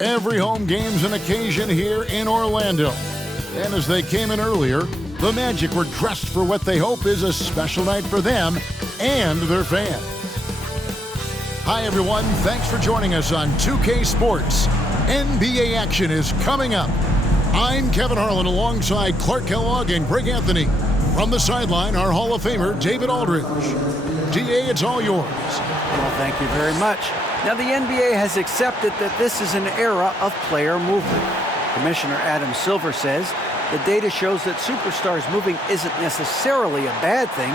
Every home game's an occasion here in Orlando. And as they came in earlier, the Magic were dressed for what they hope is a special night for them and their fans. Hi, everyone. Thanks for joining us on 2K Sports. NBA action is coming up. I'm Kevin Harlan alongside Clark Kellogg and Greg Anthony. From the sideline, our Hall of Famer, David Aldridge. DA, it's all yours. Well, thank you very much. Now, the NBA has accepted that this is an era of player movement. Commissioner Adam Silver says the data shows that superstars moving isn't necessarily a bad thing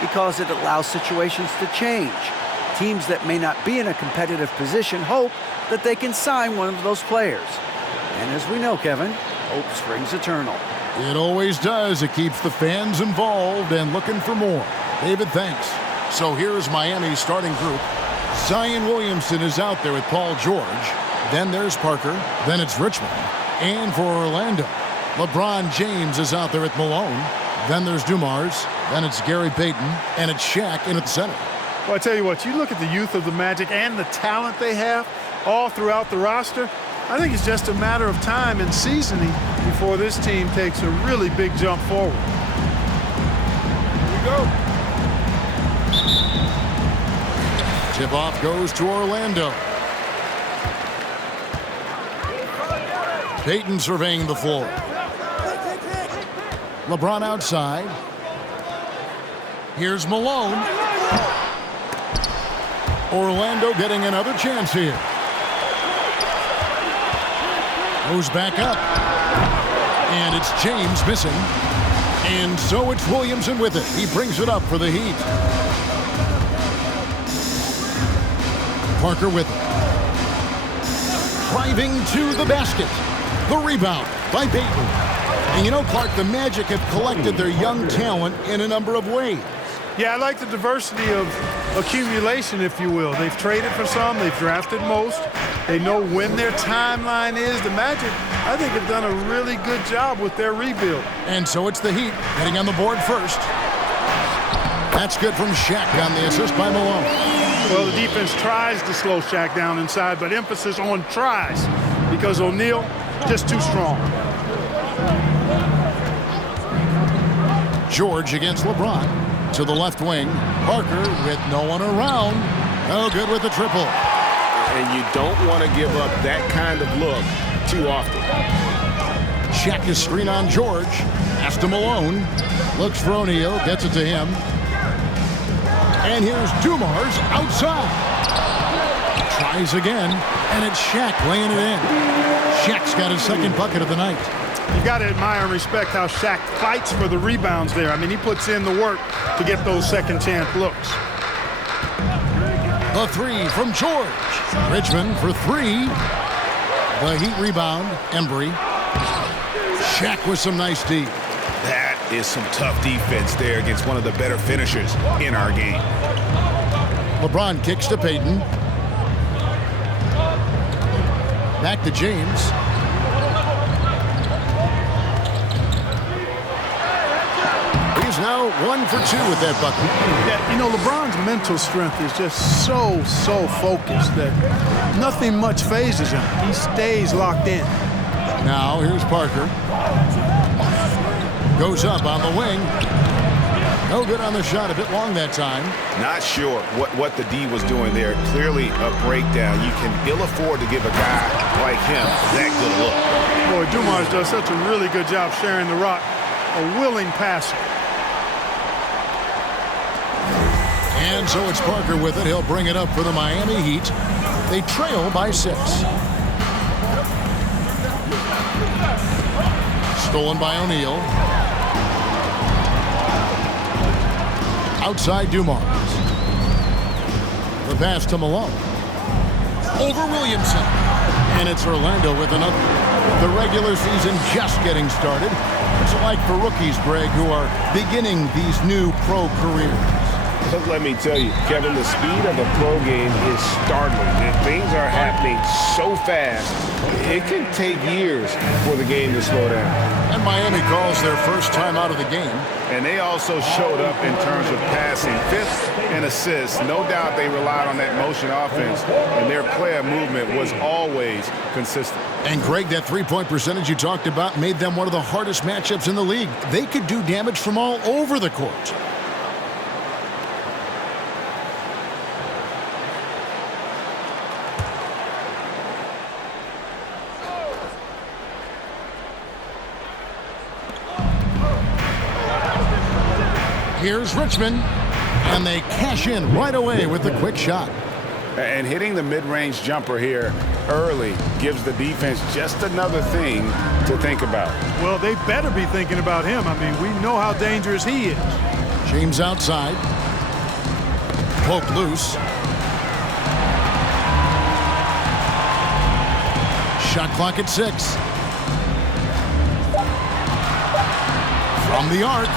because it allows situations to change. Teams that may not be in a competitive position hope that they can sign one of those players. And as we know, Kevin, hope springs eternal. It always does. It keeps the fans involved and looking for more. David, thanks. So here's Miami's starting group. Zion Williamson is out there with Paul George. Then there's Parker. Then it's Richmond. And for Orlando, LeBron James is out there with Malone. Then there's Dumars. Then it's Gary Payton. And it's Shaq in at the center. Well, I tell you what, you look at the youth of the Magic and the talent they have all throughout the roster. I think it's just a matter of time and seasoning before this team takes a really big jump forward. Here we go. Tip-off goes to Orlando. Payton surveying the floor. LeBron outside. Here's Malone. Orlando getting another chance here. Goes back up. And it's James missing. And so it's Williamson with it. He brings it up for the Heat. Parker with it. Driving to the basket. The rebound by Payton. And you know, Clark, the Magic have collected their young talent in a number of ways. Yeah, I like the diversity of accumulation, if you will. They've traded for some. They've drafted most. They know when their timeline is. The Magic, I think, have done a really good job with their rebuild. And so it's the Heat getting on the board first. That's good from Shaq on the assist by Malone. Well, the defense tries to slow Shaq down inside, but emphasis on tries because O'Neal just too strong. George against LeBron. To the left wing. Parker with no one around. No good with the triple. And you don't want to give up that kind of look too often. Shaq is screen on George. Pass to Malone. Looks for O'Neal. Gets it to him. And here's Dumars outside. Tries again. And it's Shaq laying it in. Shaq's got his second bucket of the night. You got to admire and respect how Shaq fights for the rebounds there. I mean, he puts in the work to get those second chance looks. The three from George. Richmond for three. The Heat rebound. Embry. Shaq with some nice D. That is some tough defense there against one of the better finishers in our game. LeBron kicks to Payton. Back to James. He's now 1 for 2 with that bucket. Yeah, you know, LeBron's mental strength is just so focused that nothing much phases him. He stays locked in. Now here's Parker. Goes up on the wing. No good on the shot. A bit long that time. Not sure what the D was doing there. Clearly a breakdown. You can ill afford to give a guy like him that good look. Boy, Dumars does such a really good job sharing the rock. A willing passer. And so it's Parker with it. He'll bring it up for the Miami Heat. They trail by 6. Stolen by O'Neal. Outside Dumars. The pass to Malone. Over Williamson. And it's Orlando with another. The regular season just getting started. It's like for rookies, Greg, who are beginning these new pro careers. Let me tell you, Kevin, the speed of the pro game is startling. Things are happening so fast, it can take years for the game to slow down. And Miami calls their first time out of the game. And they also showed up in terms of passing, 5th and assists. No doubt they relied on that motion offense, and their player movement was always consistent. And Greg, that three-point percentage you talked about made them one of the hardest matchups in the league. They could do damage from all over the court. Here's Richmond, and they cash in right away with the quick shot. And hitting the mid-range jumper here early gives the defense just another thing to think about. Well, they better be thinking about him. I mean, we know how dangerous he is. James outside. Poke loose. Shot clock at 6. From the arc.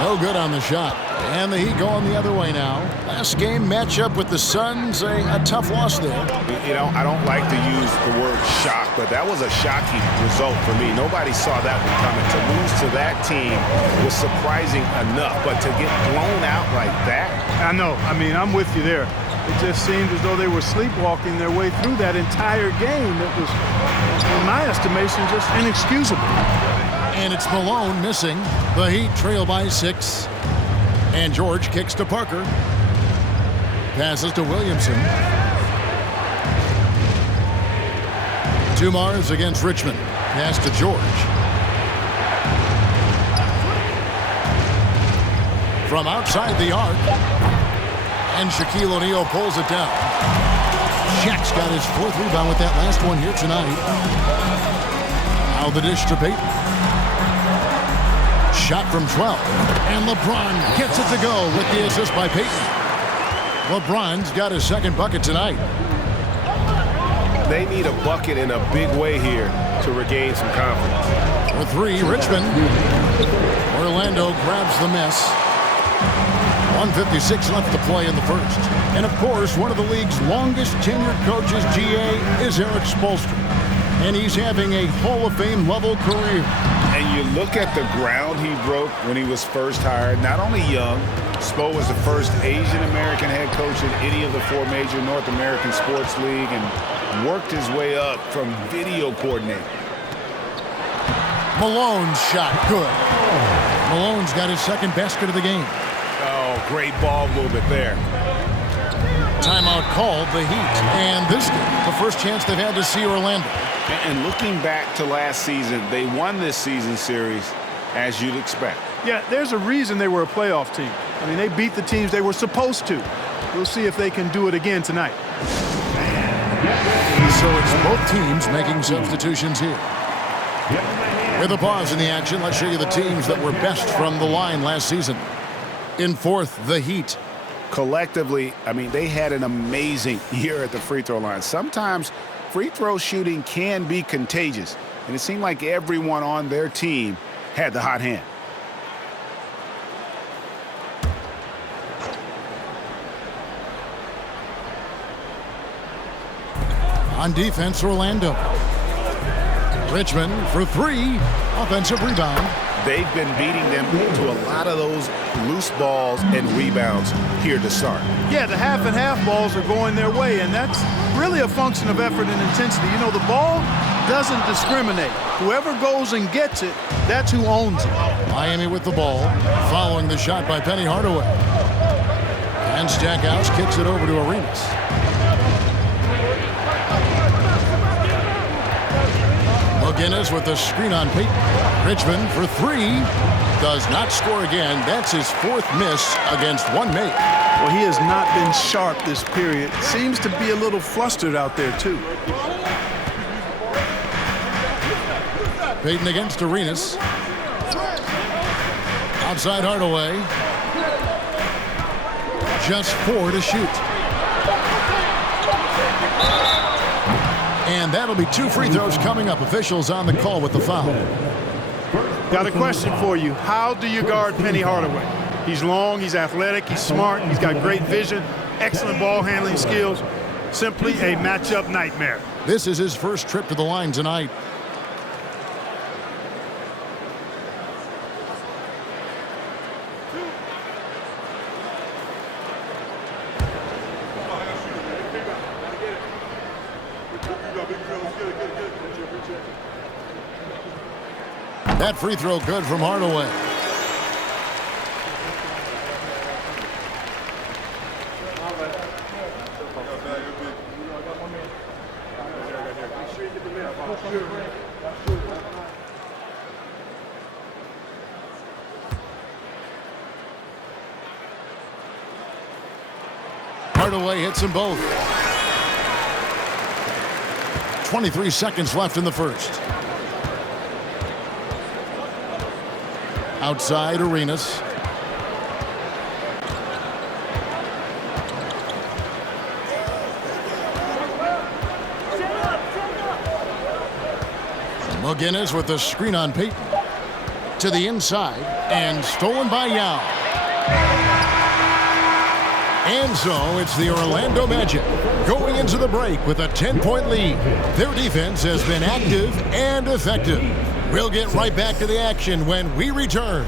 No good on the shot. And the Heat going the other way now. Last game matchup with the Suns, a tough loss there. You know, I don't like to use the word shock, but that was a shocking result for me. Nobody saw that one coming. To lose to that team was surprising enough, but to get blown out like that? I know. I mean, I'm with you there. It just seemed as though they were sleepwalking their way through that entire game. It was, in my estimation, just inexcusable. And it's Malone missing. The Heat trail by 6. And George kicks to Parker. Passes to Williamson. Dumars against Richmond. Pass to George. From outside the arc. And Shaquille O'Neal pulls it down. Shaq's got his 4th rebound with that last one here tonight. Now the dish to Payton. Shot from 12. And LeBron gets it to go with the assist by Payton. LeBron's got his 2nd bucket tonight. They need a bucket in a big way here to regain some confidence. For 3, Richmond. Orlando grabs the miss. 1:56 left to play in the first. And of course, one of the league's longest tenured coaches, GA, is Eric Spoelstra. And he's having a Hall of Fame level career. And you look at the ground he broke when he was first hired. Not only young, Spo was the first Asian American head coach in any of the 4 major North American sports league and worked his way up from video coordinator. Malone's shot, good. Malone's got his 2nd basket of the game. Oh, great ball movement there. Timeout called, the Heat. And this game, the first chance they've had to see Orlando. And looking back to last season, they won this season series as you'd expect. Yeah, there's a reason they were a playoff team. I mean, they beat the teams they were supposed to. We'll see if they can do it again tonight. So it's both teams making substitutions here. With a pause in the action, let's show you the teams that were best from the line last season. In 4th, the Heat. Collectively, I mean, they had an amazing year at the free throw line. Sometimes free throw shooting can be contagious, and it seemed like everyone on their team had the hot hand. On defense, Orlando. Richmond for 3. Offensive rebound. They've been beating them to a lot of those loose balls and rebounds here to start. Yeah, the half and half balls are going their way, and that's really a function of effort and intensity. You know, the ball doesn't discriminate. Whoever goes and gets it, that's who owns it. Miami with the ball, following the shot by Penny Hardaway. And Stackhouse kicks it over to Arenas. McGinnis with the screen on Payton. Richmond for 3. Does not score again. That's his 4th miss against one mate. Well, he has not been sharp this period. Seems to be a little flustered out there, too. Payton against Arenas. Outside Hardaway. Just 4 to shoot. And that'll be 2 free throws coming up. Officials on the call with the foul. Got a question for you. How do you guard Penny Hardaway? He's long, he's athletic, he's smart, he's got great vision, excellent ball handling skills. Simply a matchup nightmare. This is his first trip to the line tonight. That free throw good from Hardaway. Hardaway hits them both. 23 seconds left in the first. Outside Arenas. McGinnis with the screen on Payton. To the inside and stolen by Yao. And so it's the Orlando Magic going into the break with a 10-point lead. Their defense has been active and effective. We'll get right back to the action when we return.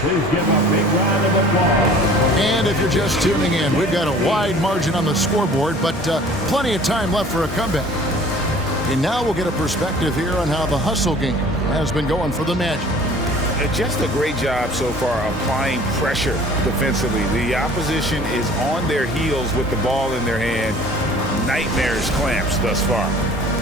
Please give a big round of applause. And if you're just tuning in, we've got a wide margin on the scoreboard, but plenty of time left for a comeback. And now we'll get a perspective here on how the hustle game has been going for the Magic. Just a great job so far applying pressure defensively. The opposition is on their heels with the ball in their hand. Nightmarish clamps thus far.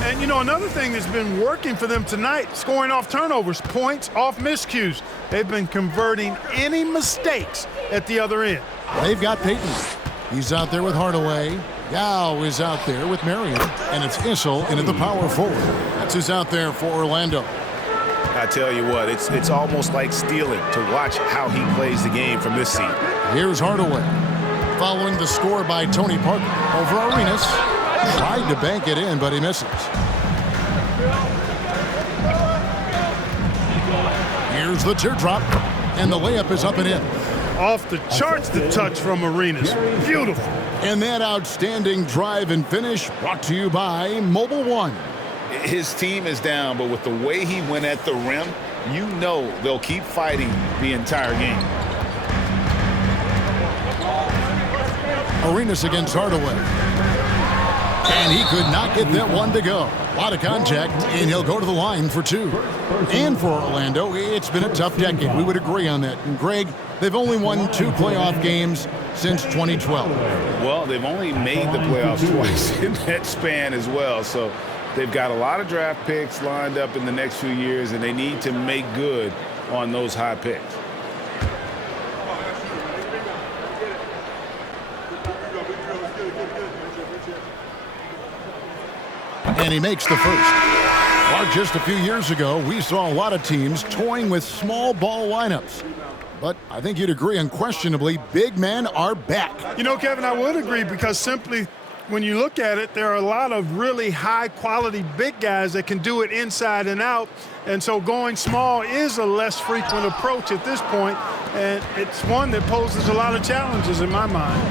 And, you know, another thing that's been working for them tonight, scoring off turnovers, points off miscues. They've been converting any mistakes at the other end. They've got Payton. He's out there with Hardaway. Yao is out there with Marion. And it's Issel into the power forward. That's who's out there for Orlando. I tell you what, it's almost like stealing to watch how he plays the game from this seat. Here's Hardaway. Following the score by Tony Parker over Arenas. Tried to bank it in, but he misses. Here's the teardrop, and the layup is up and in. Off the charts, the touch from Arenas. Beautiful. And that outstanding drive and finish brought to you by Mobile One. His team is down, but with the way he went at the rim, you know they'll keep fighting the entire game. Arenas against Hardaway. And he could not get that one to go. A lot of contact, and he'll go to the line for two. And for Orlando, it's been a tough decade. We would agree on that. And Greg, they've only won 2 playoff games since 2012. Well, they've only made the playoffs twice in that span as well. So they've got a lot of draft picks lined up in the next few years, and they need to make good on those high picks. And he makes the first. Well, just a few years ago, we saw a lot of teams toying with small ball lineups. But I think you'd agree unquestionably, big men are back. You know, Kevin, I would agree because simply when you look at it, there are a lot of really high-quality big guys that can do it inside and out. And so going small is a less frequent approach at this point, and it's one that poses a lot of challenges in my mind.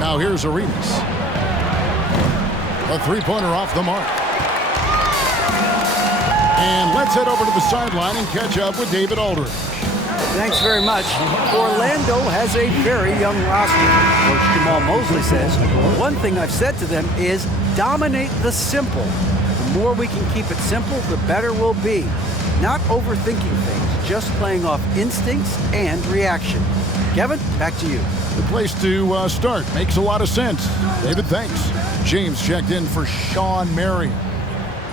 Now here's Arenas. A three-pointer off the mark. And let's head over to the sideline and catch up with David Aldridge. Thanks very much. Orlando has a very young roster. Coach Jamal Mosley says, one thing I've said to them is dominate the simple. The more we can keep it simple, the better we'll be. Not overthinking things, just playing off instincts and reaction. Kevin, back to you. The place to start. Makes a lot of sense. David, thanks. James checked in for Sean Marion.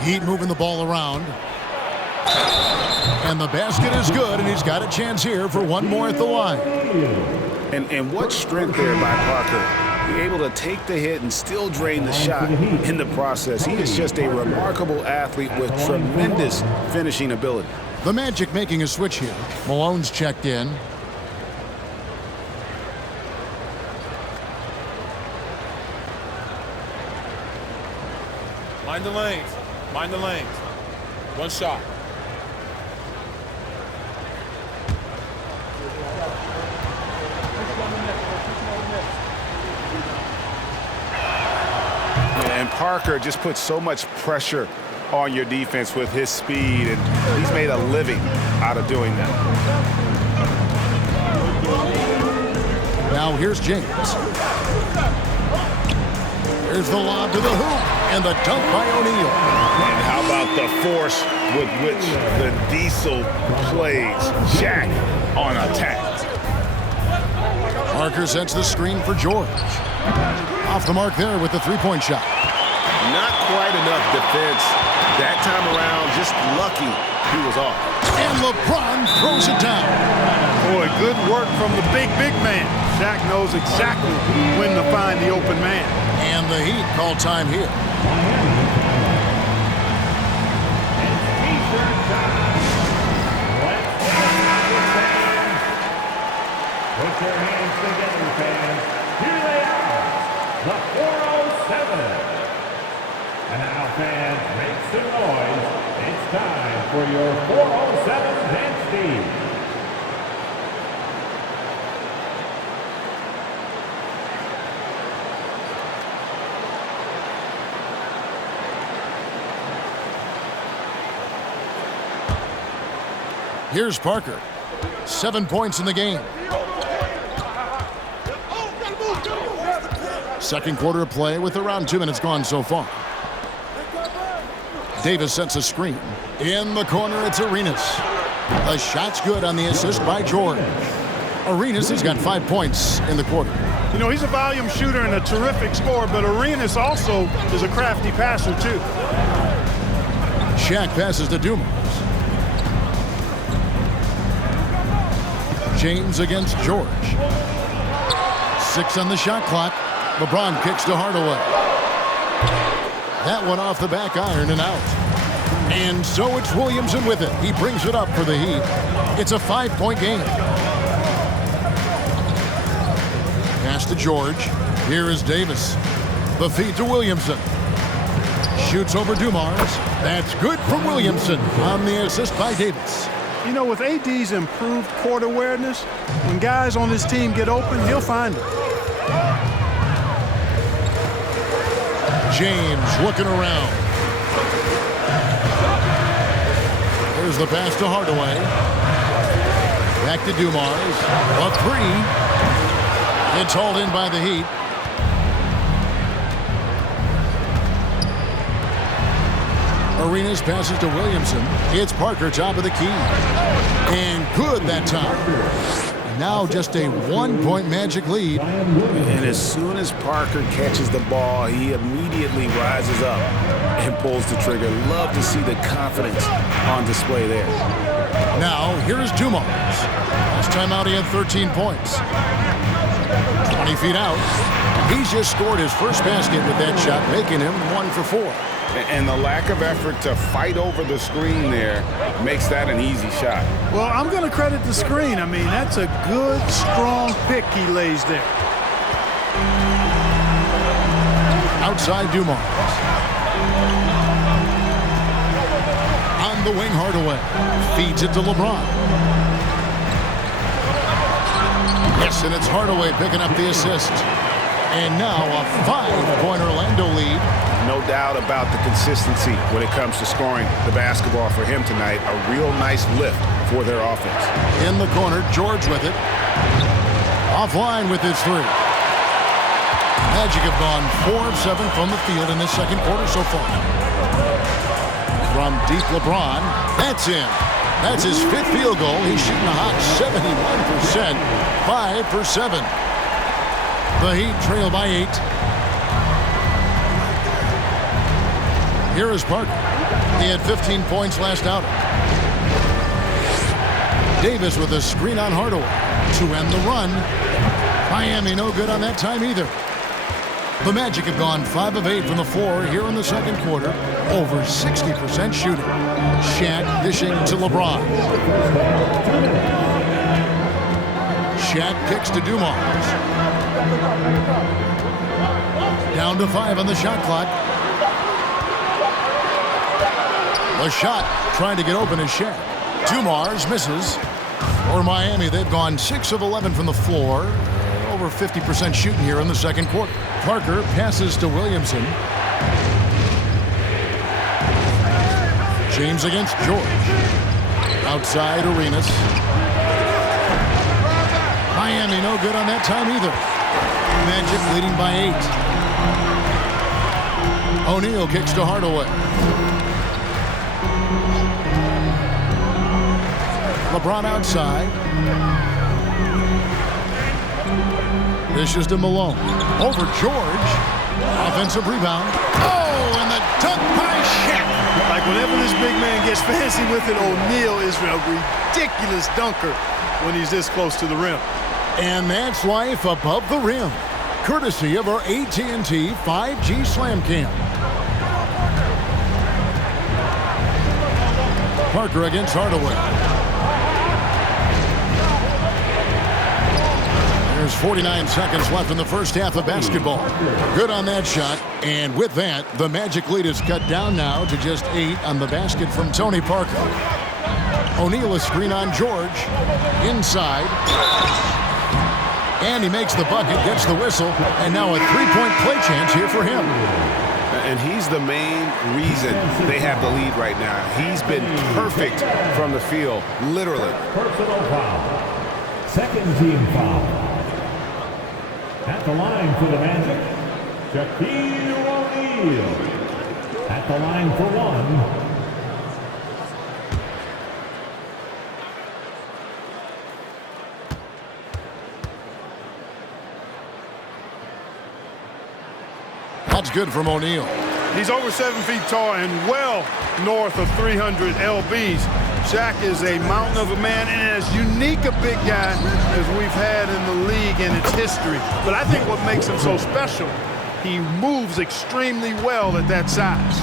Heat moving the ball around. And the basket is good, and he's got a chance here for one more at the line. And what strength there by Parker. Be able to take the hit and still drain the shot in the process. He is just a remarkable athlete with tremendous finishing ability. The Magic making a switch here. Malone's checked in. Mind the lanes. Mind the lanes. One shot. And Parker just puts so much pressure on your defense with his speed, and he's made a living out of doing that. Now here's James. Here's the lob to the hoop, and the dunk by O'Neal. And how about the force with which the Diesel plays Shaq on attack? Parker sets the screen for George. Off the mark there with the three-point shot. Not quite enough defense that time around. Just lucky he was off. And LeBron throws it down. Boy, good work from the big man. Shaq knows exactly when to find the open man. And the Heat call time here. Put your hands together, fans. Here they are, the 407. And now, fans, make some noise. It's time for your 407 dance team. Here's Parker. 7 points in the game. Second quarter of play with around 2 minutes gone so far. Davis sets a screen. In the corner, it's Arenas. The shot's good on the assist by George. Arenas has got 5 points in the quarter. You know, he's a volume shooter and a terrific scorer, but Arenas also is a crafty passer, too. Shaq passes to Dumas. James against George. 6 on the shot clock. LeBron kicks to Hardaway. That one off the back iron and out. And so it's Williamson with it. He brings it up for the Heat. It's a 5-point game. Pass to George. Here is Davis. The feed to Williamson. Shoots over Dumars. That's good from Williamson on the assist by Davis. You know, with AD's improved court awareness, when guys on his team get open, he'll find them. James looking around. There's the pass to Hardaway. Back to Dumars. A three. It's hauled in by the Heat. Arenas passes to Williamson. It's Parker, top of the key. And good that time. Now just a 1-point Magic lead. And as soon as Parker catches the ball, he immediately rises up and pulls the trigger. Love to see the confidence on display there. Now, here's Dumars. Last time out, he had 13 points. 20 feet out. He's just scored his first basket with that shot, making him 1 for 4. And the lack of effort to fight over the screen there makes that an easy shot. Well, I'm going to credit the screen. I mean, that's a good, strong pick he lays there. Outside Dumars. On the wing, Hardaway. Feeds it to LeBron. Yes, and it's Hardaway picking up the assist. And now a 5-point Orlando lead. No doubt about the consistency when it comes to scoring the basketball for him tonight. A real nice lift for their offense. In the corner, George with it. Offline with his three. Magic have gone 4 of 7 from the field in this second quarter so far. From deep, LeBron. That's in. That's his 5th field goal. He's shooting a hot 71%. 5 for 7. The Heat trail by 8. Here is Parker. He had 15 points last outing. Davis with a screen on Hardaway to end the run. Miami no good on that time either. The Magic have gone 5 of 8 from the floor here in the second quarter. Over 60% shooting. Shaq dishing to LeBron. Shaq kicks to Dumars. Down to 5 on the shot clock. The shot trying to get open is Shaq. Dumars misses. For Miami, they've gone 6 of 11 from the floor. Over 50% shooting here in the second quarter. Parker passes to Williamson. James against George. Outside Arenas. Miami no good on that time either. Magic leading by 8. O'Neal kicks to Hardaway. LeBron outside. Dishes to Malone. Over George. Offensive rebound. Oh, and the dunk by Shaq. Like whenever this big man gets fancy with it, O'Neal is a ridiculous dunker when he's this close to the rim. And that's life above the rim. Courtesy of our AT&T 5G Slam Cam. Parker against Hardaway. There's 49 seconds left in the first half of basketball. Good on that shot. And with that, the Magic lead is cut down now to just 8 on the basket from Tony Parker. O'Neal a screen on George. Inside. And he makes the bucket, gets the whistle, and now a three-point play chance here for him. And he's the main reason they have the lead right now. He's been perfect from the field, literally. Personal foul. Second team foul. At the line for the Magic, Shaquille O'Neal. At the line for 1. That's good from O'Neal. He's over 7 feet tall and well north of 300 lbs. Shaq is a mountain of a man and as unique a big guy as we've had in the league in its history. But I think what makes him so special, he moves extremely well at that size.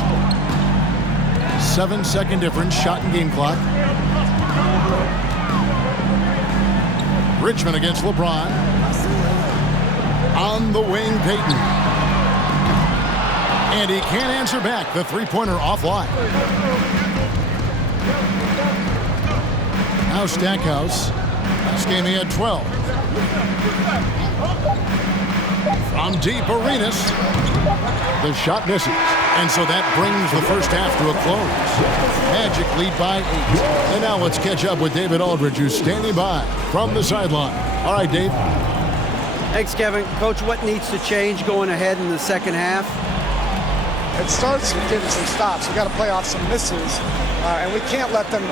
7-second difference, shot and game clock. Richmond against LeBron. On the wing, Payton. And he can't answer back. The three-pointer offline. Now Stackhouse. Last game he had 12. From deep, Arenas. The shot misses. And so that brings the first half to a close. Magic lead by 8. And now let's catch up with David Aldridge, who's standing by from the sideline. All right, Dave. Thanks, Kevin. Coach, what needs to change going ahead in the second half? It starts with getting some stops. We got to play off some misses, and we can't let them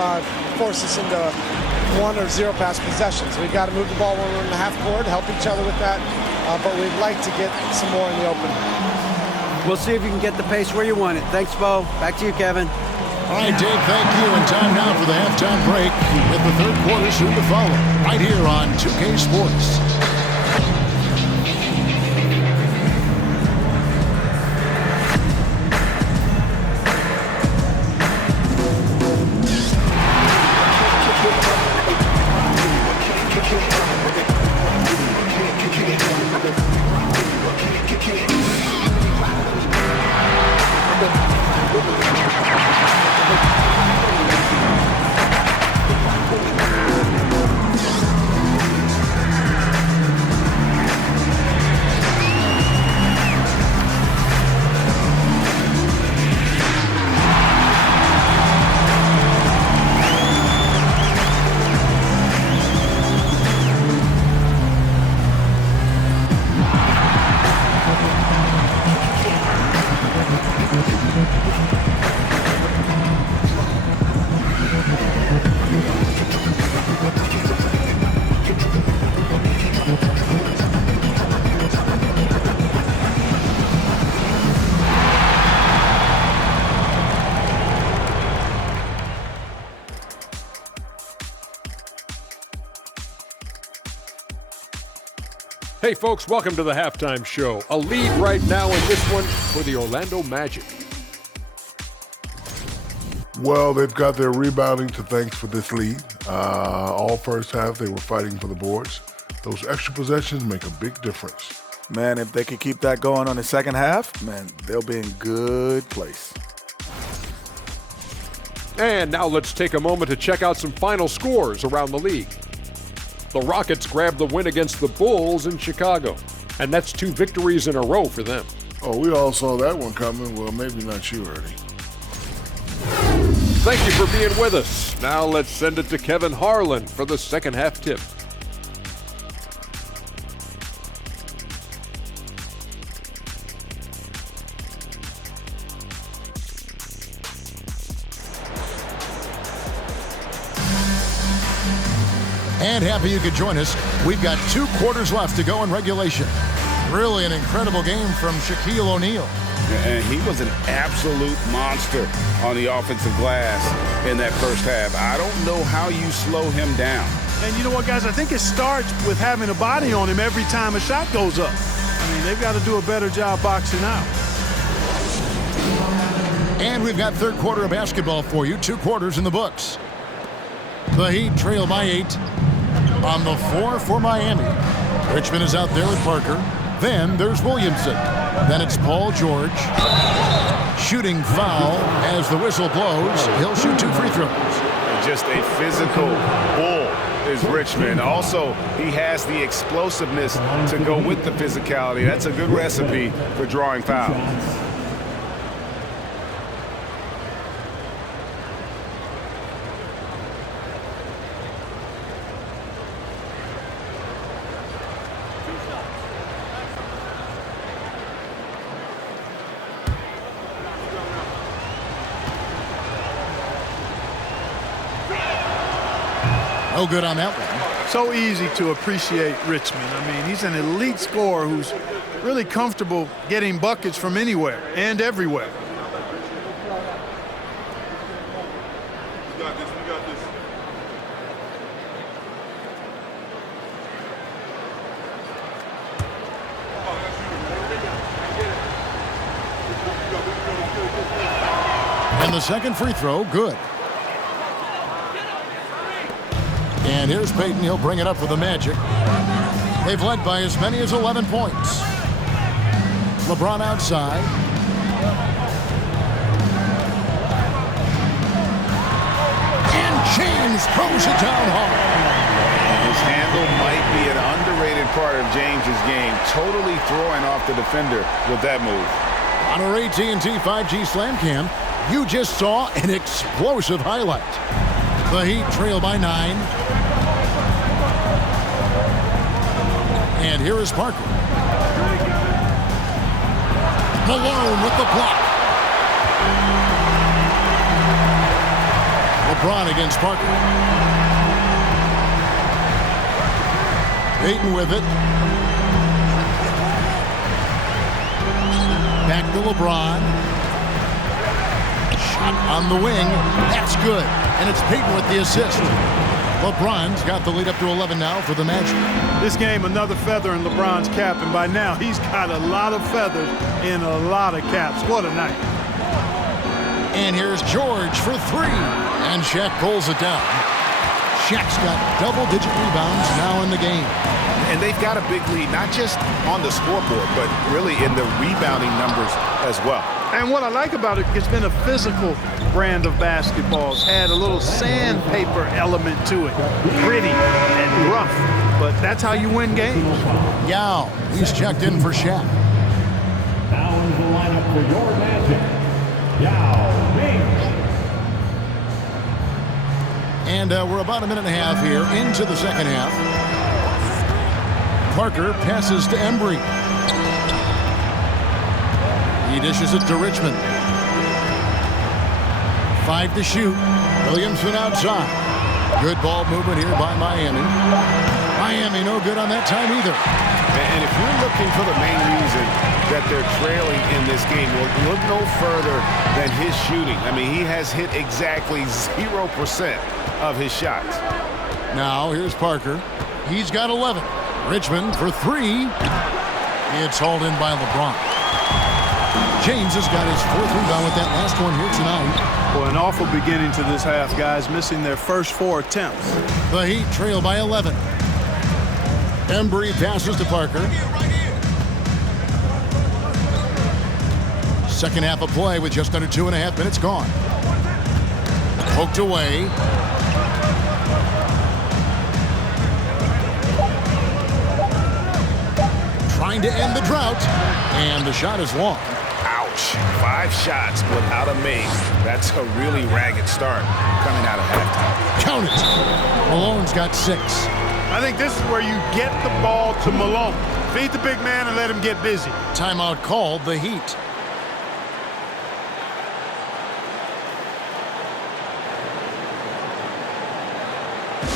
force us into 1 or 0 pass possessions. We've got to move the ball when we're in the half court, help each other with that, but we'd like to get some more in the open. We'll see if you can get the pace where you want it. Thanks, Bo. Back to you, Kevin. All right, Dave, thank you. And time now for the halftime break with the third quarter soon to follow. Right here on 2K Sports. Hey, folks, welcome to the halftime show. A lead right now in this one for the Orlando Magic. Well, they've got their rebounding to thank for this lead. All first half, they were fighting for the boards. Those extra possessions make a big difference. Man, if they could keep that going on the second half, man, they'll be in good place. And now let's take a moment to check out some final scores around the league. The Rockets grabbed the win against the Bulls in Chicago, and that's 2 victories in a row for them. Oh, we all saw that one coming. Well, maybe not you, Ernie. Thank you for being with us. Now let's send it to Kevin Harlan for the second half tip. And happy you could join us. We've got 2 quarters left to go in regulation. Really an incredible game from Shaquille O'Neal. And he was an absolute monster on the offensive glass in that first half. I don't know how you slow him down. And you know what, guys? I think it starts with having a body on him every time a shot goes up. I mean, they've got to do a better job boxing out. And we've got third quarter of basketball for you. 2 quarters in the books. The Heat trail by 8. On the floor for Miami, Richmond is out there with Parker. Then there's Williamson. Then it's Paul George. Shooting foul as the whistle blows. He'll shoot 2 free throws. Just a physical bull is Richmond. Also, he has the explosiveness to go with the physicality. That's a good recipe for drawing fouls. No good on that one. So easy to appreciate Richmond. I mean, he's an elite scorer who's really comfortable getting buckets from anywhere and everywhere. We got this. And the second free throw, good. And here's Payton. He'll bring it up for the Magic. They've led by as many as 11 points. LeBron outside. And James throws it down hard. His handle might be an underrated part of James's game. Totally throwing off the defender with that move. On our AT&T 5G Slam Cam, you just saw an explosive highlight. The Heat trail by 9. And here is Parker. Malone with the block. LeBron against Parker. Payton with it. Back to LeBron. Shot on the wing. That's good. And it's Payton with the assist. LeBron's got the lead up to 11 now for the Magic. This game, another feather in LeBron's cap, and by now he's got a lot of feathers in a lot of caps. What a night. And here's George for 3. And Shaq pulls it down. Shaq's got double-digit rebounds now in the game. And they've got a big lead, not just on the scoreboard, but really in the rebounding numbers as well. And what I like about it, it's been a physical brand of basketball. It's had a little sandpaper element to it. Gritty and rough, but that's how you win games. Yao, he's checked in for Shaq. Now in the lineup for your Magic, Yao Ming. And we're about a minute and a half here into the second half. Parker passes to Embry. He dishes it to Richmond. 5 to shoot. Williamson outside. Good ball movement here by Miami. Miami no good on that time either. And if you're looking for the main reason that they're trailing in this game, well, look no further than his shooting. I mean, he has hit exactly 0% of his shots. Now here's Parker. He's got 11. Richmond for three. It's hauled in by LeBron. James has got his fourth rebound with that last one here tonight. Boy, an awful beginning to this half, guys, missing their first 4 attempts. The Heat trail by 11. Embry passes to Parker. Second half of play with just under 2.5 minutes gone. Poked away. Trying to end the drought, and the shot is long. Ouch. 5 shots without a make. That's a really ragged start coming out of halftime. Count it. Malone's got 6. I think this is where you get the ball to Malone. Feed the big man and let him get busy. Timeout called, the Heat.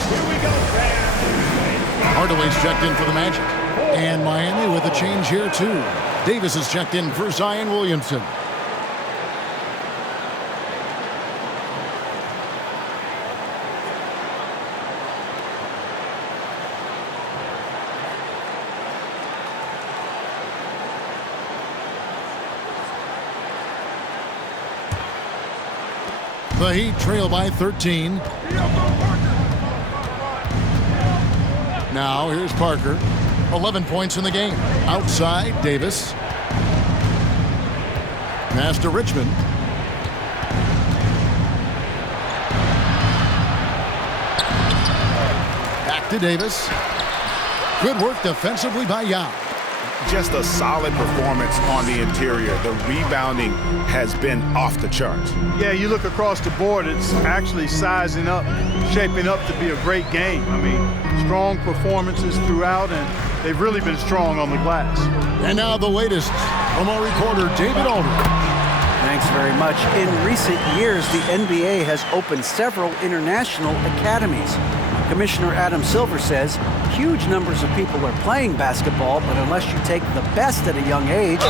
Here we go, fans. Hardaway's checked in for the Magic. And Miami with a change here, too. Davis is checked in for Zion Williamson. The Heat trail by 13. Now here's Parker. 11 points in the game. Outside, Davis. Pass to Richmond. Back to Davis. Good work defensively by Yao. Just a solid performance on the interior. The rebounding has been off the charts. Yeah, you look across the board, it's actually sizing up, shaping up to be a great game. I mean, strong performances throughout, and they've really been strong on the glass. And now the latest from our reporter, David Aldridge. Thanks very much. In recent years, the NBA has opened several international academies. Commissioner Adam Silver says huge numbers of people are playing basketball, but unless you take the best at a young age,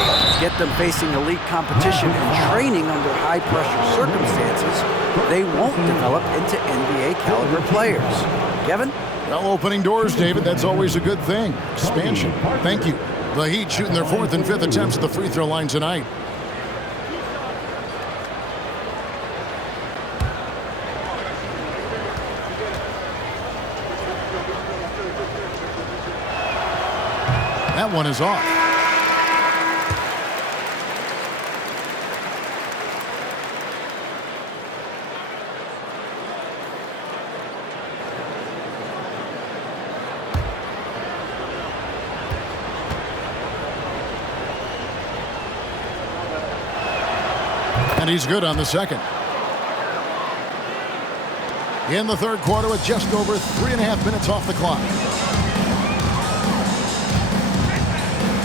get them facing elite competition and training under high-pressure circumstances, they won't develop into NBA-caliber players. Kevin? Well, opening doors, David, that's always a good thing. Expansion. Thank you. The Heat shooting their 4th and 5th attempts at the free throw line tonight. That one is off. And he's good on the second. In the third quarter with just over 3.5 minutes off the clock.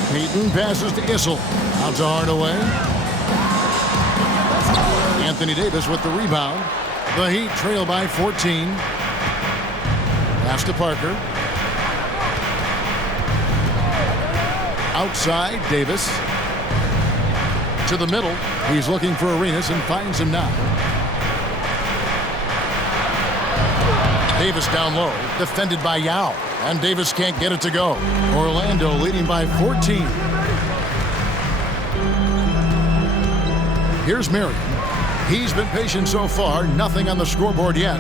Payton passes to Issel. Out to Hardaway. Anthony Davis with the rebound. The Heat trail by 14. Pass to Parker. Outside, Davis. To the middle. He's looking for Arenas and finds him now. Davis down low. Defended by Yao. And Davis can't get it to go. Orlando leading by 14. Here's Marion. He's been patient so far. Nothing on the scoreboard yet.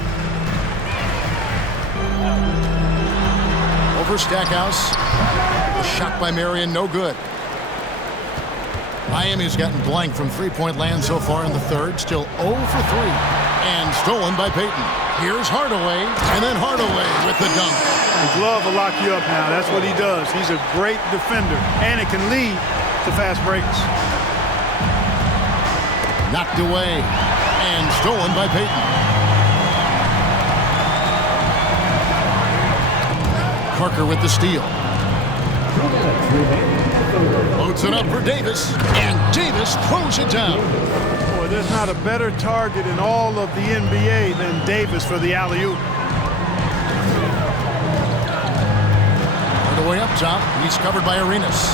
Over Stackhouse. A shot by Marion, no good. Miami's gotten blank from three-point land so far in the third. Still 0 for 3. And stolen by Payton. Here's Hardaway. And then Hardaway with the dunk. The glove will lock you up now. That's what he does. He's a great defender, and it can lead to fast breaks. Knocked away and stolen by Payton. Parker with the steal. Loads it up for Davis, and Davis throws it down. Boy, there's not a better target in all of the NBA than Davis for the alley-oop. Way up top, he's covered by Arenas.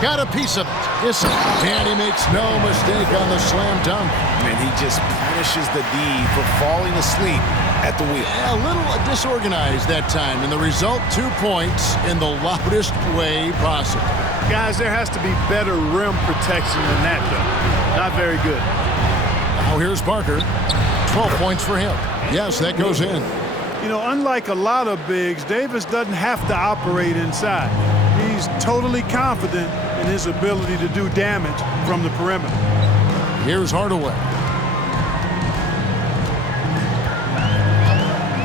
got a piece of it. Issel, and he makes no mistake on the slam dunk. And he just punishes the D for falling asleep at the wheel. A little disorganized that time, and the result, 2 points in the loudest way possible. Guys, there has to be better rim protection than that, though. Not very good. Now here's Parker. 12 points for him. Yes, that goes in. You know, unlike a lot of bigs, Davis doesn't have to operate inside. He's totally confident in his ability to do damage from the perimeter. Here's Hardaway.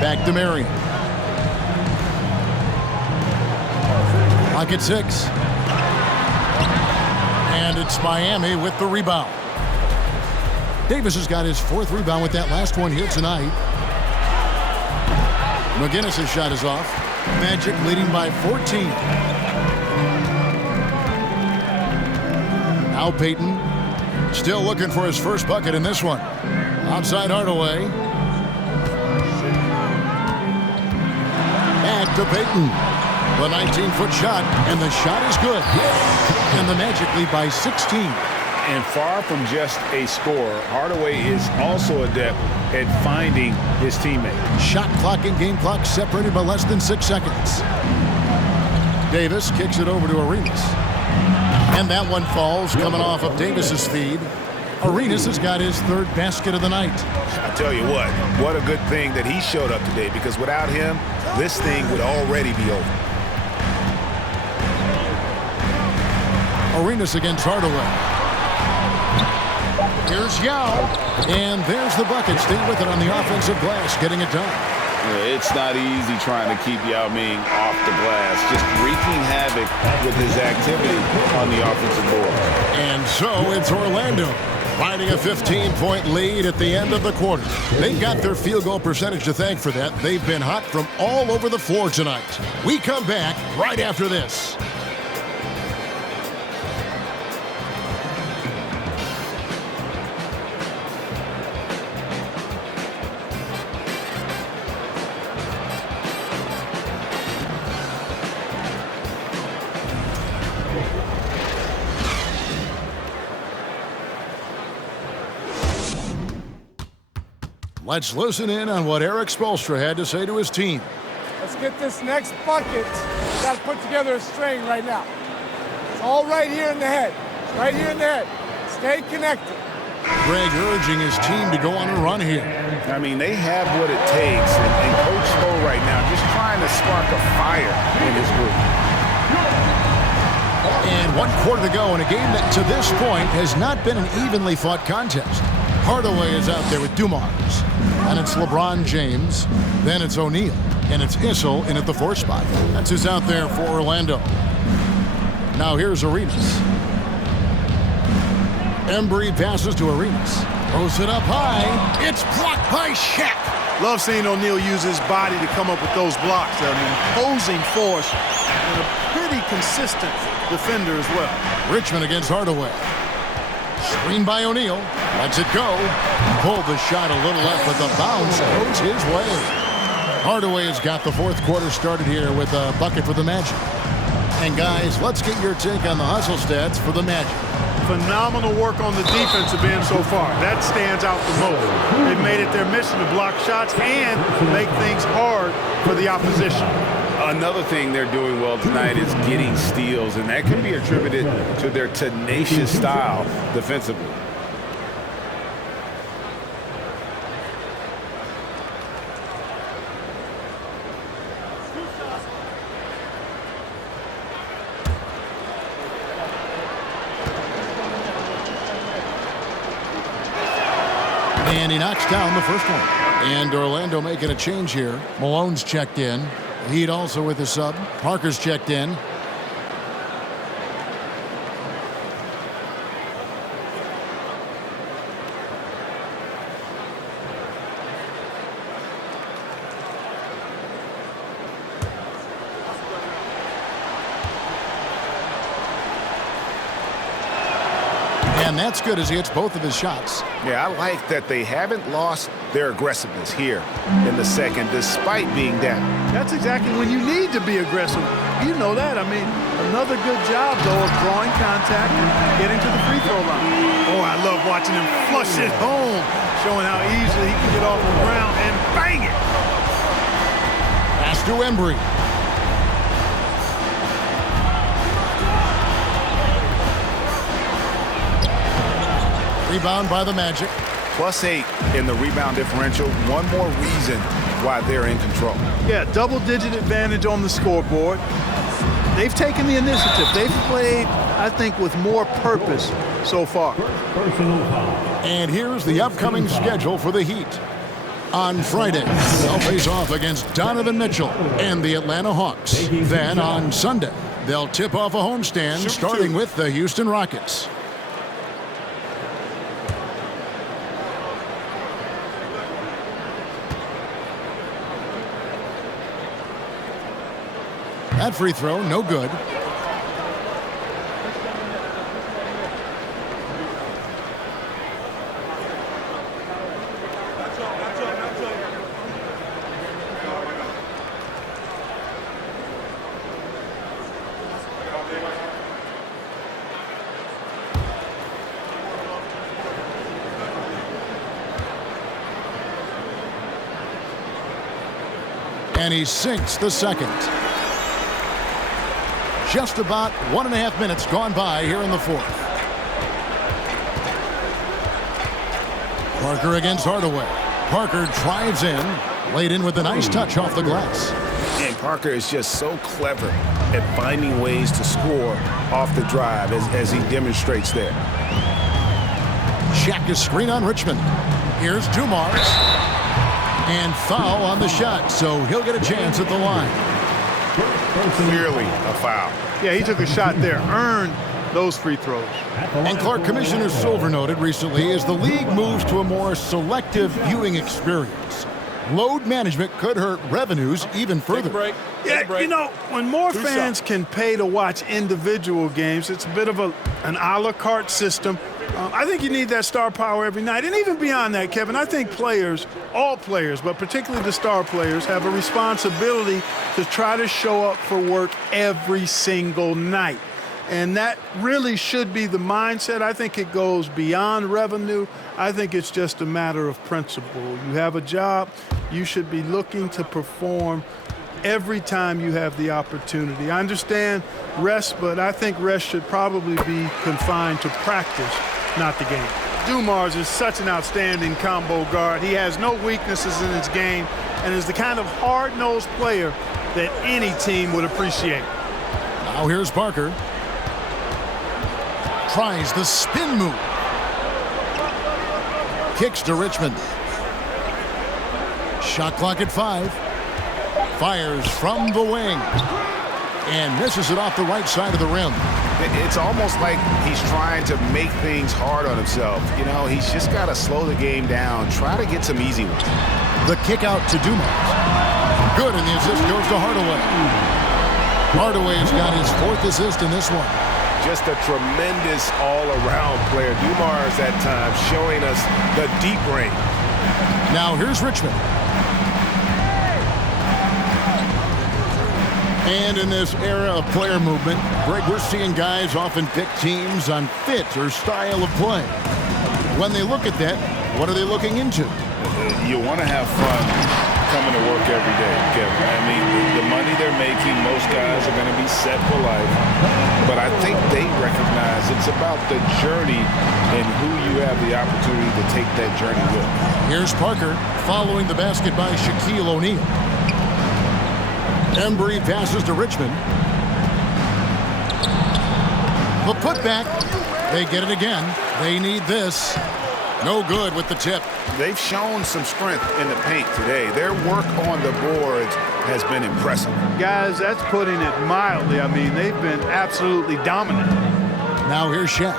Back to Marion. Clock at 6. And it's Miami with the rebound. Davis has got his 4th rebound with that last one here tonight. McGinnis' shot is off. Magic leading by 14. Now Payton still looking for his first bucket in this one. Outside Hardaway. Back to Payton. The 19-foot shot, and the shot is good. And the Magic lead by 16. And far from just a scorer, Hardaway is also adept at finding his teammate. Shot clock and game clock separated by less than 6 seconds. Davis kicks it over to Arenas. And that one falls coming off of Davis's feed. Arenas has got his 3rd basket of the night. I tell you what a good thing that he showed up today, because without him, this thing would already be over. Arenas against Hardaway. Here's Yao, and there's the bucket. Stay with it on the offensive glass, getting it done. Yeah, it's not easy trying to keep Yao Ming off the glass, just wreaking havoc with his activity on the offensive board. And so it's Orlando finding a 15-point lead at the end of the quarter. They've got their field goal percentage to thank for that. They've been hot from all over the floor tonight. We come back right after this. Let's listen in on what Erik Spoelstra had to say to his team. Let's get this next bucket. We've got to put together a string right now. It's all right here in the head. It's right here in the head. Stay connected. Greg urging his team to go on a run here. I mean, they have what it takes, and Coach Spo right now just trying to spark a fire in his group. And 1 quarter to go in a game that to this point has not been an evenly fought contest. Hardaway is out there with Dumars. And it's LeBron James. Then it's O'Neal. And it's Issel in at the 4 spot. That's who's out there for Orlando. Now here's Arenas. Embry passes to Arenas. Throws it up high. It's blocked by Shaq. Love seeing O'Neal use his body to come up with those blocks. An imposing force and a pretty consistent defender as well. Richmond against Hardaway. Screen by O'Neal. Lets it go. Pulled the shot a little left, but the bounce goes his way. Hardaway has got the 4th quarter started here with a bucket for the Magic. And guys, let's get your take on the hustle stats for the Magic. Phenomenal work on the defensive end so far. That stands out the most. They've made it their mission to block shots and make things hard for the opposition. Another thing they're doing well tonight is getting steals, and that can be attributed to their tenacious style defensively. And he knocks down the first one. And Orlando making a change here. Malone's checked in. Heat also with the sub. Parker's checked in. And that's good as he hits both of his shots. Yeah, I like that they haven't lost their aggressiveness here in the second, despite being down. That's exactly when you need to be aggressive. You know that. I mean, another good job, though, of drawing contact and getting to the free throw line. Oh, I love watching him flush it home, showing how easily he can get off the ground and bang it. Pass to Embry. Rebound by the Magic. +8 in the rebound differential. One more reason why they're in control. Yeah, double-digit advantage on the scoreboard. They've taken the initiative. They've played, I think, with more purpose so far. And here's the upcoming schedule for the Heat. On Friday, they'll face off against Donovan Mitchell and the Atlanta Hawks. Then on Sunday, they'll tip off a homestand starting with the Houston Rockets. That free throw, no good. And he sinks the second. Just about 1.5 minutes gone by here in the fourth. Parker against Hardaway. Parker drives in, laid in with a nice touch off the glass. And Parker is just so clever at finding ways to score off the drive as he demonstrates there. Shaq is screen on Richmond. Here's Dumars. And foul on the shot, so he'll get a chance at the line. Clearly a foul. Yeah, he took a shot there, earned those free throws. And Clark, Commissioner Silver noted recently as the league moves to a more selective viewing experience, load management could hurt revenues even further. Yeah, you know, when more fans can pay to watch individual games, it's a bit of an a la carte system. I think you need that star power every night. And even beyond that, Kevin, I think players, all players, but particularly the star players, have a responsibility to try to show up for work every single night. And that really should be the mindset. I think it goes beyond revenue. I think it's just a matter of principle. You have a job, you should be looking to perform every time you have the opportunity. I understand rest, but I think rest should probably be confined to practice, not the game. Dumars is such an outstanding combo guard. He has no weaknesses in his game and is the kind of hard-nosed player that any team would appreciate. Now here's Parker. Tries the spin move. Kicks to Richmond. Shot clock at 5. Fires from the wing. And misses it off the right side of the rim. It's almost like he's trying to make things hard on himself. You know, he's just got to slow the game down, try to get some easy ones. The kick out to Dumars. Good, and the assist goes to Hardaway. Hardaway's got his 4th assist in this one. Just a tremendous all-around player. Dumars at times showing us the deep range. Now here's Richmond. And in this era of player movement, Greg, we're seeing guys often pick teams on fit or style of play. When they look at that, what are they looking into? You want to have fun coming to work every day, Kevin. I mean, the money they're making, most guys are going to be set for life. But I think they recognize it's about the journey and who you have the opportunity to take that journey with. Here's Parker following the basket by Shaquille O'Neal. Embry passes to Richmond. The putback. They get it again. They need this. No good with the tip. They've shown some strength in the paint today. Their work on the boards has been impressive. Guys, that's putting it mildly. I mean, they've been absolutely dominant. Now here's Shaq.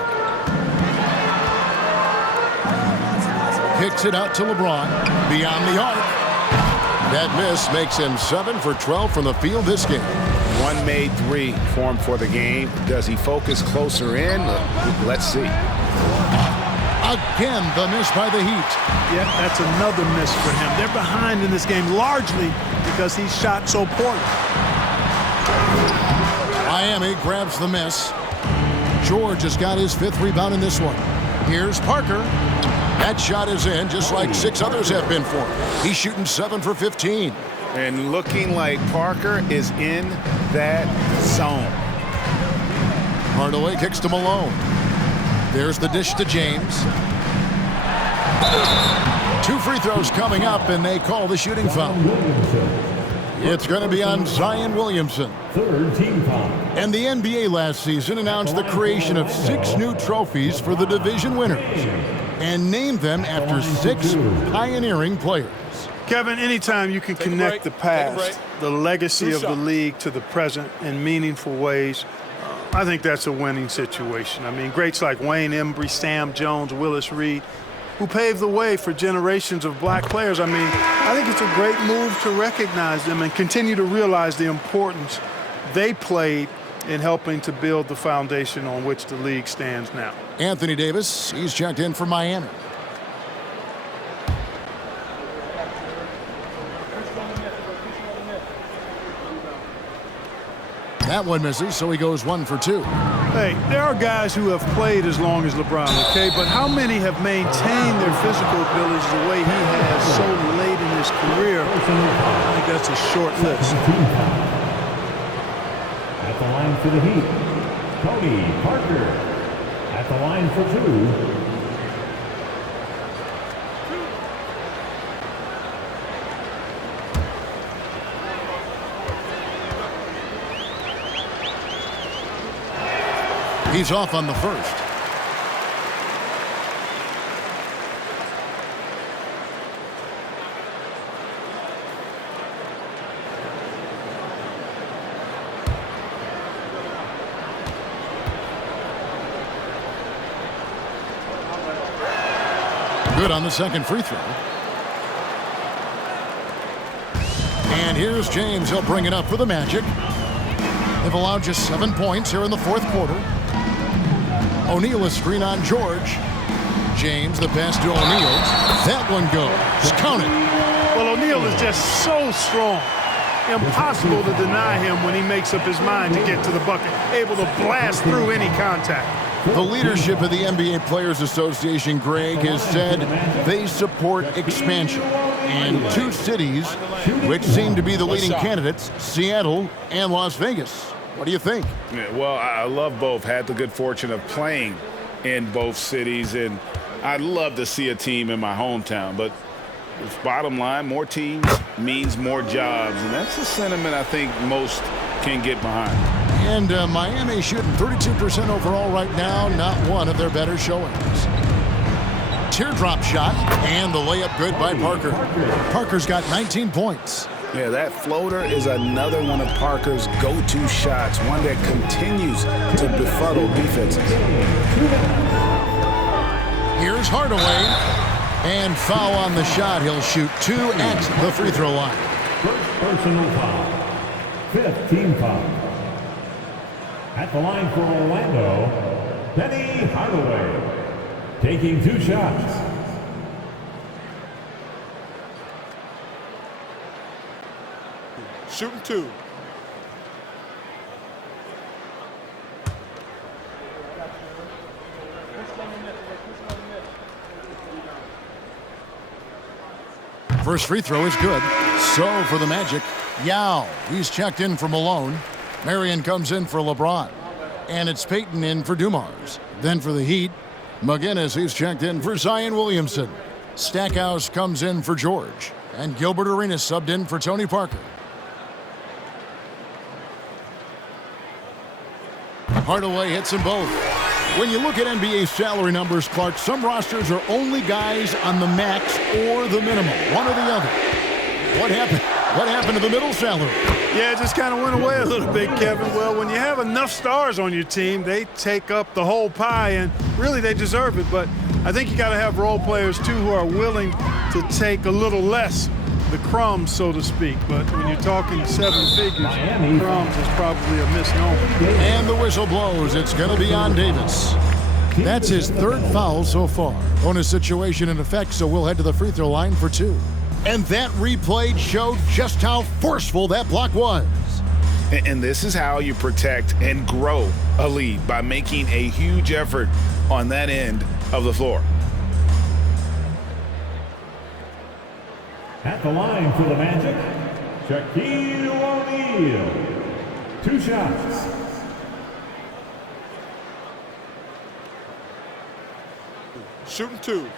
Kicks it out to LeBron. Beyond the arc. That miss makes him 7 for 12 from the field this game. One made 3 for him for the game. Does he focus closer in? Let's see. Again, the miss by the Heat. Yeah, that's another miss for him. They're behind in this game largely because he shot so poorly. Miami grabs the miss. George has got his 5th rebound in this one. Here's Parker. That shot is in, just like 6 others have been for him. He's shooting 7 for 15. And looking like Parker is in that zone. Hardaway kicks to Malone. There's the dish to James. 2 free throws coming up, and they call the shooting foul. It's going to be on Zion Williamson. 3rd team foul. And the NBA last season announced the creation of 6 new trophies for the division winners and named them after 6 pioneering players. Kevin, anytime you can connect the past, the legacy of the league to the present in meaningful ways, I think that's a winning situation. I mean, greats like Wayne Embry, Sam Jones, Willis Reed, who paved the way for generations of black players. I mean, I think it's a great move to recognize them and continue to realize the importance they played in helping to build the foundation on which the league stands now. Anthony Davis, he's checked in for Miami. That one misses, so he goes 1 for 2. Hey, there are guys who have played as long as LeBron, okay? But how many have maintained their physical abilities the way he has so late in his career? I think that's a short list. At the line for the Heat, Tony Parker. At the line for 2. He's off on the first. Good on the second free throw. And here's James. He'll bring it up for the Magic. They've allowed just 7 points here in the 4th quarter. O'Neal, a screen on George. James, the pass to O'Neal. That one goes. Count it. Well, O'Neal is just so strong. Impossible to deny him when he makes up his mind to get to the bucket. Able to blast through any contact. The leadership of the NBA Players Association, Greg, has said they support expansion. And 2 cities, which seem to be the leading candidates, Seattle and Las Vegas. What do you think? Yeah, well, I love both. Had the good fortune of playing in both cities, and I'd love to see a team in my hometown. But bottom line, more teams means more jobs, and that's the sentiment I think most can get behind. And Miami shooting 32% overall right now, not one of their better showings. Teardrop shot, and the layup good by Parker. Parker's got 19 points. Yeah, that floater is another one of Parker's go-to shots, one that continues to befuddle defenses. Here's Hardaway, and foul on the shot. He'll shoot 2 at the free throw line. First personal foul. 5th team foul. At the line for Orlando, Penny Hardaway, taking 2 shots. Shooting 2. First free throw is good. So for the Magic, Yao, he's checked in for Malone. Marion comes in for LeBron. And it's Payton in for Dumars. Then for the Heat, McGinnis, he's checked in for Zion Williamson. Stackhouse comes in for George. And Gilbert Arenas subbed in for Tony Parker. Hardaway hits them both. When you look at NBA salary numbers, Clark, some rosters are only guys on the max or the minimum, one or the other. What happened? What happened to the middle salary? Yeah, it just kind of went away a little bit, Kevin. Well, when you have enough stars on your team, they take up the whole pie, and really they deserve it. But I think you got to have role players, too, who are willing to take a little less, the crumbs, so to speak. But when you're talking 7 figures, crumbs is probably a misnomer. And the whistle blows. It's going to be on Davis. That's his 3rd foul so far. Bonus situation in effect, so we'll head to the free throw line for 2. And that replay showed just how forceful that block was. And this is how you protect and grow a lead, by making a huge effort on that end of the floor. At the line for the Magic, Shaquille O'Neal. 2 shots. Shooting 2.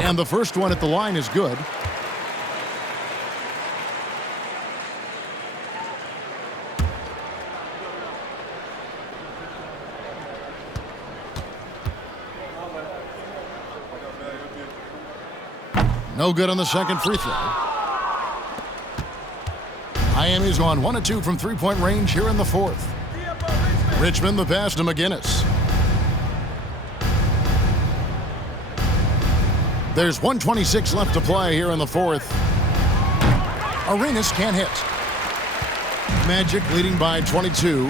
And the first one at the line is good. No good on the second free throw. Miami's gone 1 of 2 from three-point range here in the fourth. Richmond the pass to McGinnis. There's 1:26 left to play here in the fourth. Arenas can't hit. Magic leading by 22.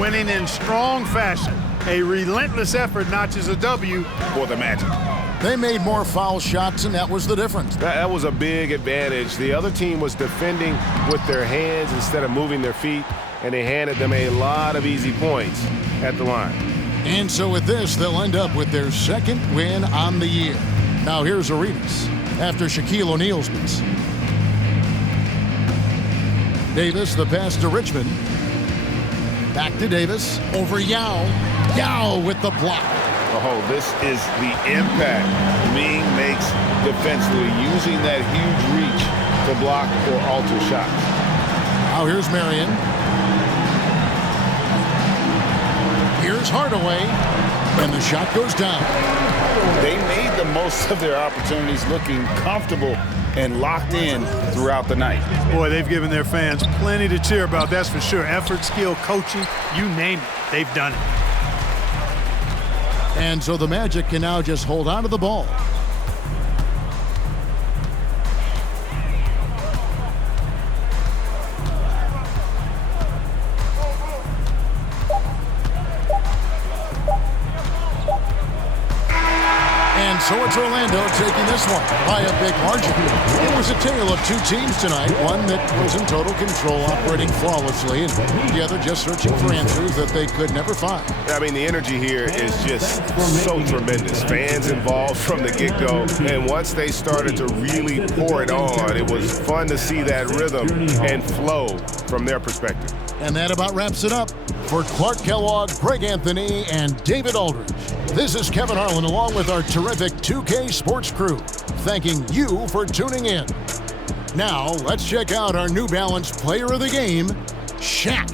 Winning in strong fashion. A relentless effort notches a W for the Magic. They made more foul shots, and that was the difference. That was a big advantage. The other team was defending with their hands instead of moving their feet, and they handed them a lot of easy points at the line. And so with this, they'll end up with their second win on the year. Now here's Arenas after Shaquille O'Neal's miss. Davis, the pass to Richmond. Back to Davis, over Yao. Yao with the block. Oh, this is the impact Ming makes defensively, using that huge reach to block or alter shots. Now here's Marion. Here's Hardaway, and the shot goes down. They made the most of their opportunities, looking comfortable and locked in throughout the night. Boy, they've given their fans plenty to cheer about, that's for sure. Effort, skill, coaching, you name it, they've done it. And so the Magic can now just hold on to the ball. And so it's Orlando taking this one by a big margin. It was a tale of 2 teams tonight, one that was in total control, operating flawlessly, and the other just searching for answers that they could never find. I mean, the energy here is just so tremendous. Fans involved from the get-go, and once they started to really pour it on, it was fun to see that rhythm and flow from their perspective. And that about wraps it up. For Clark Kellogg, Greg Anthony, and David Aldridge, this is Kevin Harlan along with our terrific 2K Sports crew, thanking you for tuning in. Now, let's check out our New Balance player of the game, Shaq.